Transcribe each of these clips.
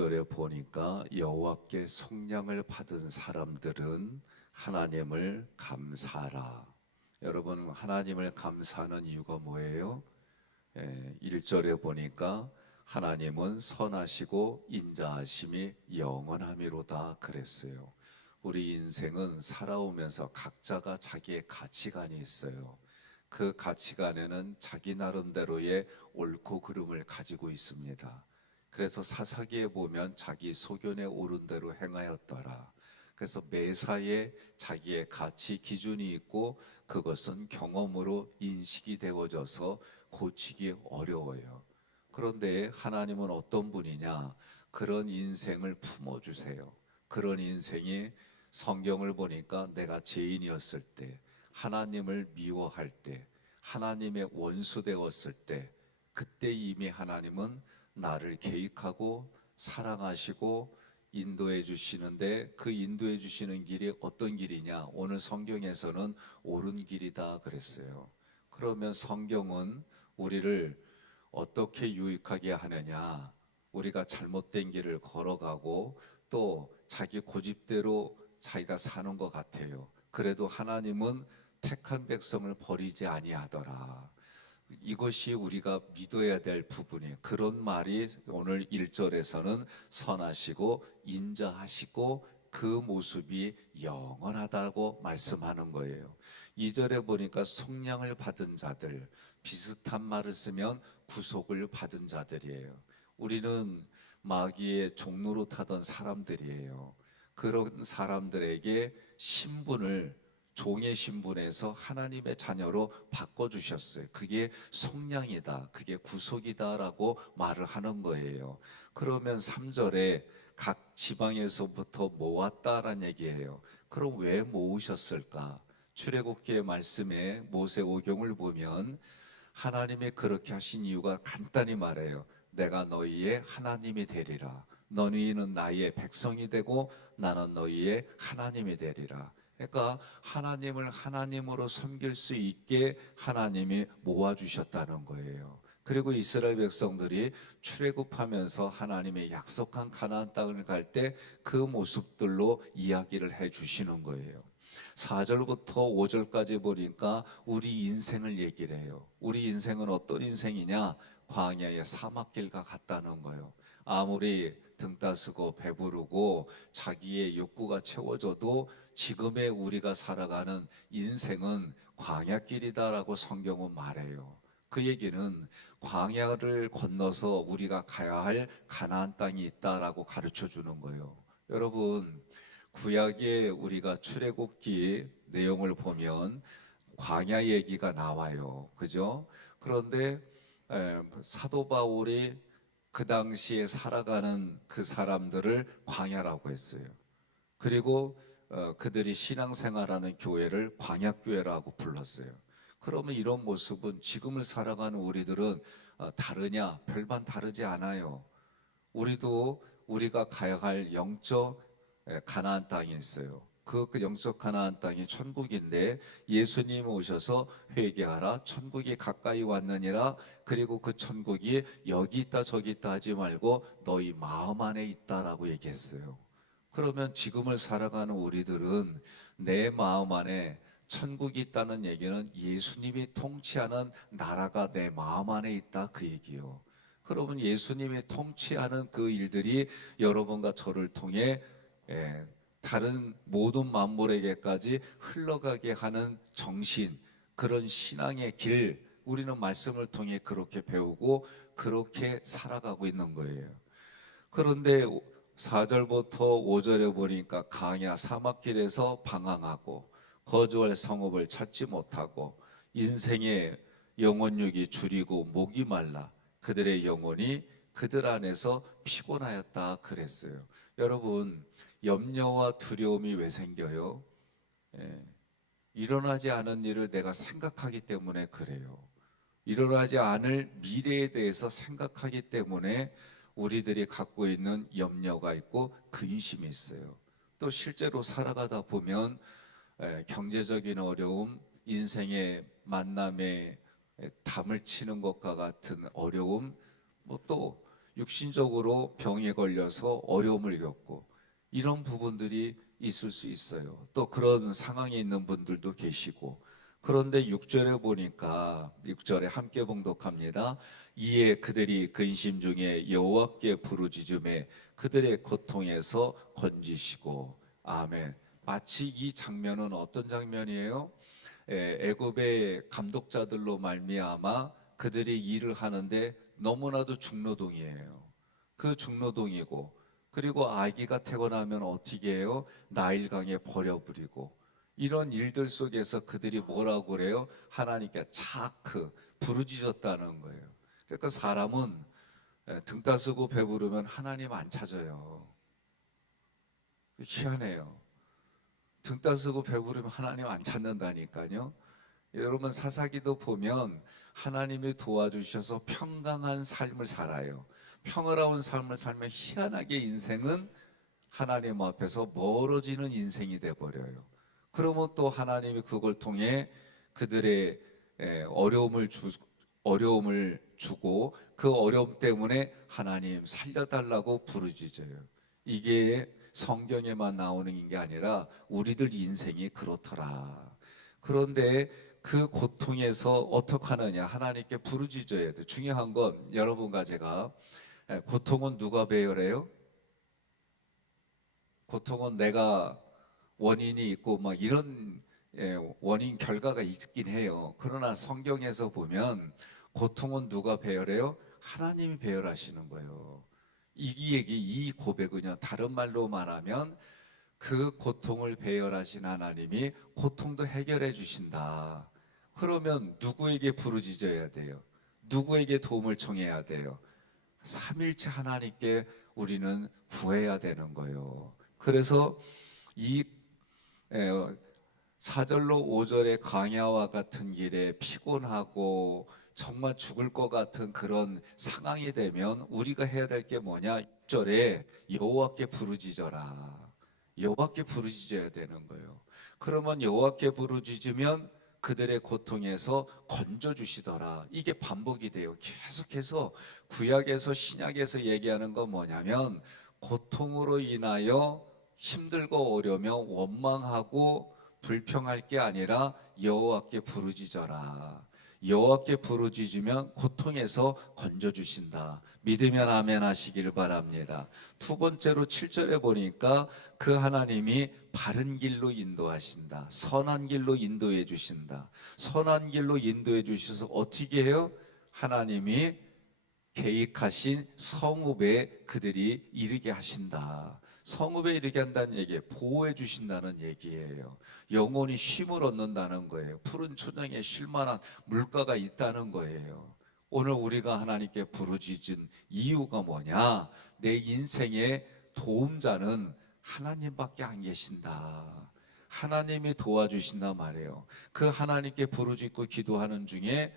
1절에 보니까 여호와께 속량을 받은 사람들은 하나님을 감사하라. 여러분, 하나님을 감사하는 이유가 뭐예요? 1절에 보니까 하나님은 선하시고 인자하심이 영원함이로다 그랬어요. 우리 인생은 살아오면서 각자가 자기의 가치관이 있어요. 그 가치관에는 자기 나름대로의 옳고 그름을 가지고 있습니다. 그래서 사사기에 보면 자기 소견에 옳은 대로 행하였더라. 그래서 매사에 자기의 가치 기준이 있고 그것은 경험으로 인식이 되어져서 고치기 어려워요. 그런데 하나님은 어떤 분이냐? 그런 인생을 품어주세요. 그런 인생이 성경을 보니까 내가 죄인이었을 때, 하나님을 미워할 때, 하나님의 원수 되었을 때, 그때 이미 하나님은 나를 계획하고 사랑하시고 인도해 주시는데, 그 인도해 주시는 길이 어떤 길이냐? 오늘 성경에서는 옳은 길이다 그랬어요. 그러면 성경은 우리를 어떻게 유익하게 하느냐? 우리가 잘못된 길을 걸어가고 또 자기 고집대로 자기가 사는 것 같아요. 그래도 하나님은 택한 백성을 버리지 아니하더라. 이것이 우리가 믿어야 될 부분이에요. 그런 말이 오늘 1절에서는 선하시고 인자하시고 그 모습이 영원하다고 말씀하는 거예요. 2절에 보니까 속량을 받은 자들, 비슷한 말을 쓰면 구속을 받은 자들이에요. 우리는 마귀의 종로로 타던 사람들이에요. 그런 사람들에게 신분을 종의 신분에서 하나님의 자녀로 바꿔주셨어요. 그게 속량이다, 그게 구속이다라고 말을 하는 거예요. 그러면 3절에 각 지방에서부터 모았다라는 얘기예요. 그럼 왜 모으셨을까? 출애굽기의 말씀에 모세오경을 보면 하나님이 그렇게 하신 이유가 간단히 말해요. 내가 너희의 하나님이 되리라. 너희는 나의 백성이 되고 나는 너희의 하나님이 되리라. 그러니까 하나님을 하나님으로 섬길 수 있게 하나님이 모아주셨다는 거예요. 그리고 이스라엘 백성들이 출애굽하면서 하나님의 약속한 가나안 땅을 갈 때 그 모습들로 이야기를 해주시는 거예요. 4절부터 5절까지 보니까 우리 인생을 얘기를 해요. 우리 인생은 어떤 인생이냐? 광야의 사막길과 같다는 거예요. 아무리 등 따스고 배부르고 자기의 욕구가 채워져도 지금의 우리가 살아가는 인생은 광야길이다라고 성경은 말해요. 그 얘기는 광야를 건너서 우리가 가야 할 가나안 땅이 있다라고 가르쳐 주는 거예요. 여러분, 구약에 우리가 출애굽기 내용을 보면 광야 얘기가 나와요. 그죠? 그런데 사도 바울이 그 당시에 살아가는 그 사람들을 광야라고 했어요. 그리고 그들이 신앙생활하는 교회를 광야교회라고 불렀어요. 그러면 이런 모습은 지금을 살아가는 우리들은 다르냐? 별반 다르지 않아요. 우리도 우리가 가야 할 영적 가나안 땅이 있어요. 그 영적 가나안 땅이 천국인데 예수님 오셔서 회개하라, 천국이 가까이 왔느니라. 그리고 그 천국이 여기 있다 저기 있다 하지 말고 너희 마음 안에 있다라고 얘기했어요. 그러면 지금을 살아가는 우리들은 내 마음 안에 천국이 있다는 얘기는 예수님이 통치하는 나라가 내 마음 안에 있다 그 얘기요. 그러면 예수님이 통치하는 그 일들이 여러분과 저를 통해 다른 모든 만물에게까지 흘러가게 하는 정신, 그런 신앙의 길, 우리는 말씀을 통해 그렇게 배우고 그렇게 살아가고 있는 거예요. 그런데 4절부터 5절에 보니까 광야 사막길에서 방황하고 거주할 성읍을 찾지 못하고 인생의 영혼육이 줄이고 목이 말라 그들의 영혼이 그들 안에서 피곤하였다 그랬어요. 여러분, 염려와 두려움이 왜 생겨요? 일어나지 않은 일을 내가 생각하기 때문에 그래요. 일어나지 않을 미래에 대해서 생각하기 때문에 우리들이 갖고 있는 염려가 있고 근심이 있어요. 또 실제로 살아가다 보면 경제적인 어려움, 인생의 만남에 담을 치는 것과 같은 어려움, 또 육신적으로 병에 걸려서 어려움을 겪고 이런 부분들이 있을 수 있어요. 또 그런 상황에 있는 분들도 계시고. 그런데 6절에 보니까 6절에 함께 봉독합니다. 이에 그들이 근심 중에 여호와께 부르짖음에 그들의 고통에서 건지시고. 아멘. 마치 이 장면은 어떤 장면이에요? 애굽의 감독자들로 말미암아 그들이 일을 하는데 너무나도 중노동이에요. 그 중노동이고, 그리고 아기가 태어나면 어떻게 해요? 나일강에 버려버리고, 이런 일들 속에서 그들이 뭐라고 그래요? 하나님께 자크 부르짖었다는 거예요. 그러니까 사람은 등 따스고 배부르면 하나님 안 찾아요. 희한해요. 등 따스고 배부르면 하나님 안 찾는다니까요. 여러분, 사사기도 보면 하나님이 도와주셔서 평강한 삶을 살아요. 평화로운 삶을 살면 희한하게 인생은 하나님 앞에서 멀어지는 인생이 돼버려요. 그러면 또 하나님이 그걸 통해 그들의 어려움을 주고, 그 어려움 때문에 하나님 살려달라고 부르짖어요. 이게 성경에만 나오는 게 아니라 우리들 인생이 그렇더라. 그런데 그 고통에서 어떻게 하느냐? 하나님께 부르짖어야 돼. 중요한 건 여러분과 제가, 고통은 누가 배열해요? 고통은 내가 원인이 있고 막 이런 원인 결과가 있긴 해요. 그러나 성경에서 보면 고통은 누가 배열해요? 하나님이 배열하시는 거예요. 이 고백은요, 다른 말로 말하면 그 고통을 배열하신 하나님이 고통도 해결해 주신다. 그러면 누구에게 부르짖어야 돼요? 누구에게 도움을 청해야 돼요? 삼일체 하나님께 우리는 구해야 되는 거예요. 그래서 이 4절로 5절의 광야와 같은 길에 피곤하고 정말 죽을 것 같은 그런 상황이 되면 우리가 해야 될 게 뭐냐? 6절에 여호와께 부르짖어라. 여호와께 부르짖어야 되는 거예요. 그러면 여호와께 부르짖으면 그들의 고통에서 건져주시더라. 이게 반복이 돼요. 계속해서 구약에서 신약에서 얘기하는 건 뭐냐면, 고통으로 인하여 힘들고 어려우며 원망하고 불평할 게 아니라 여호와께 부르짖어라. 여호와께 부르짖으면 고통에서 건져주신다. 믿으면 아멘 하시기를 바랍니다. 두 번째로 7절에 보니까 그 하나님이 바른 길로 인도하신다. 선한 길로 인도해 주신다. 선한 길로 인도해 주셔서 어떻게 해요? 하나님이 계획하신 성읍에 그들이 이르게 하신다. 성읍에 이르게 한다는 얘기예요. 보호해 주신다는 얘기예요. 영혼이 쉼을 얻는다는 거예요. 푸른 초장에 쉴만한 물가가 있다는 거예요. 오늘 우리가 하나님께 부르짖은 이유가 뭐냐? 내 인생의 도움자는 하나님밖에 안 계신다. 하나님이 도와주신단 말이에요. 그 하나님께 부르짖고 기도하는 중에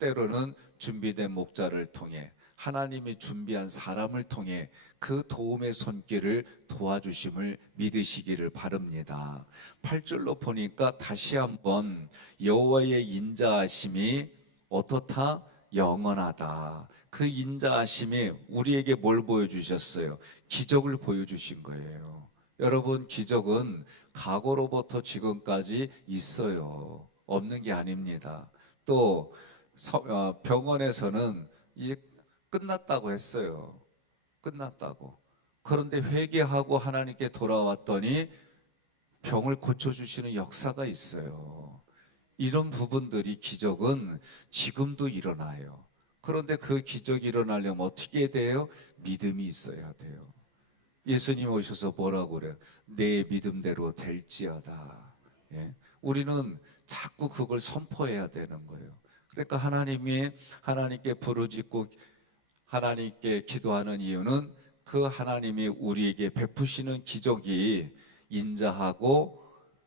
때로는 준비된 목자를 통해, 하나님이 준비한 사람을 통해 그 도움의 손길을 도와주심을 믿으시기를 바랍니다. 8절로 보니까 다시 한번 여호와의 인자하심이 어떻다? 영원하다. 그 인자하심이 우리에게 뭘 보여주셨어요? 기적을 보여주신 거예요. 여러분, 기적은 과거로부터 지금까지 있어요. 없는 게 아닙니다. 또 병원에서는 이제 끝났다고 했어요. 끝났다고. 그런데 회개하고 하나님께 돌아왔더니 병을 고쳐주시는 역사가 있어요. 이런 부분들이, 기적은 지금도 일어나요. 그런데 그 기적이 일어나려면 어떻게 돼요? 믿음이 있어야 돼요. 예수님 오셔서 뭐라고 그래요? 내 믿음대로 될지어다. 예? 우리는 자꾸 그걸 선포해야 되는 거예요. 그러니까 하나님께 부르짖고 하나님께 기도하는 이유는 그 하나님이 우리에게 베푸시는 기적이 인자하고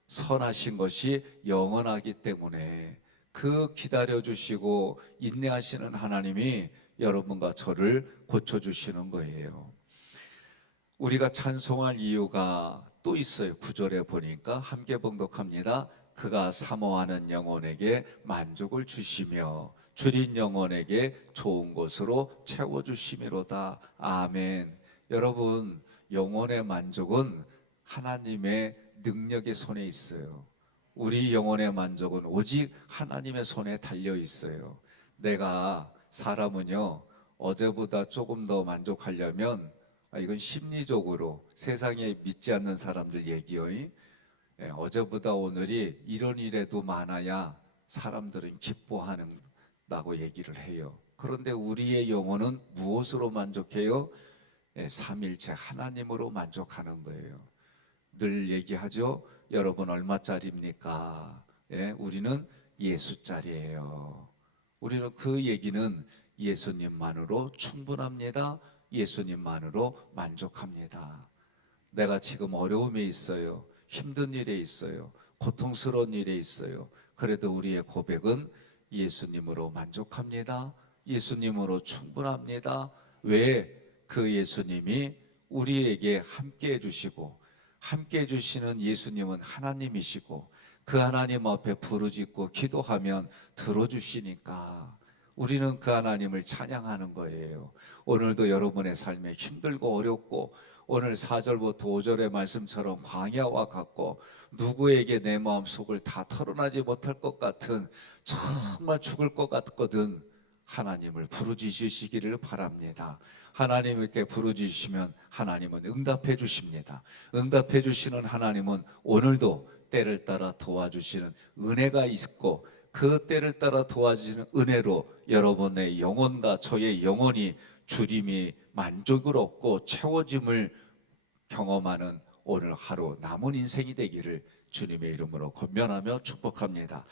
선하신 것이 영원하기 때문에, 그 기다려주시고 인내하시는 하나님이 여러분과 저를 고쳐주시는 거예요. 우리가 찬송할 이유가 또 있어요. 9절에 보니까 함께 봉독합니다. 그가 사모하는 영혼에게 만족을 주시며 줄인 영혼에게 좋은 것으로 채워주심이로다. 아멘. 여러분, 영혼의 만족은 하나님의 능력의 손에 있어요. 우리 영혼의 만족은 오직 하나님의 손에 달려 있어요. 내가 사람은요, 어제보다 조금 더 만족하려면 이건 심리적으로 세상에 믿지 않는 사람들 얘기요. 어제보다 오늘이 이런 일에도 많아야 사람들은 기뻐한다고 얘기를 해요. 그런데 우리의 영혼은 무엇으로 만족해요? 삼일체 하나님으로 만족하는 거예요. 늘 얘기하죠. 여러분 얼마짜리입니까? 우리는 예수짜리예요. 우리는 그 얘기는 예수님만으로 충분합니다. 예수님만으로 만족합니다. 내가 지금 어려움에 있어요. 힘든 일에 있어요. 고통스러운 일에 있어요. 그래도 우리의 고백은 예수님으로 만족합니다. 예수님으로 충분합니다. 왜? 그 예수님이 우리에게 함께 해주시고, 함께 해주시는 예수님은 하나님이시고, 그 하나님 앞에 부르짖고 기도하면 들어주시니까 우리는 그 하나님을 찬양하는 거예요. 오늘도 여러분의 삶에 힘들고 어렵고, 오늘 4절부터 5절의 말씀처럼 광야와 같고, 누구에게 내 마음속을 다 털어내지 못할 것 같은, 정말 죽을 것 같거든, 하나님을 부르짖으시기를 바랍니다. 하나님께 부르짖으시면 하나님은 응답해 주십니다. 응답해 주시는 하나님은 오늘도 때를 따라 도와주시는 은혜가 있고, 그 때를 따라 도와주시는 은혜로 여러분의 영혼과 저의 영혼이 주림이 만족을 얻고 채워짐을 경험하는 오늘 하루 남은 인생이 되기를 주님의 이름으로 권면하며 축복합니다.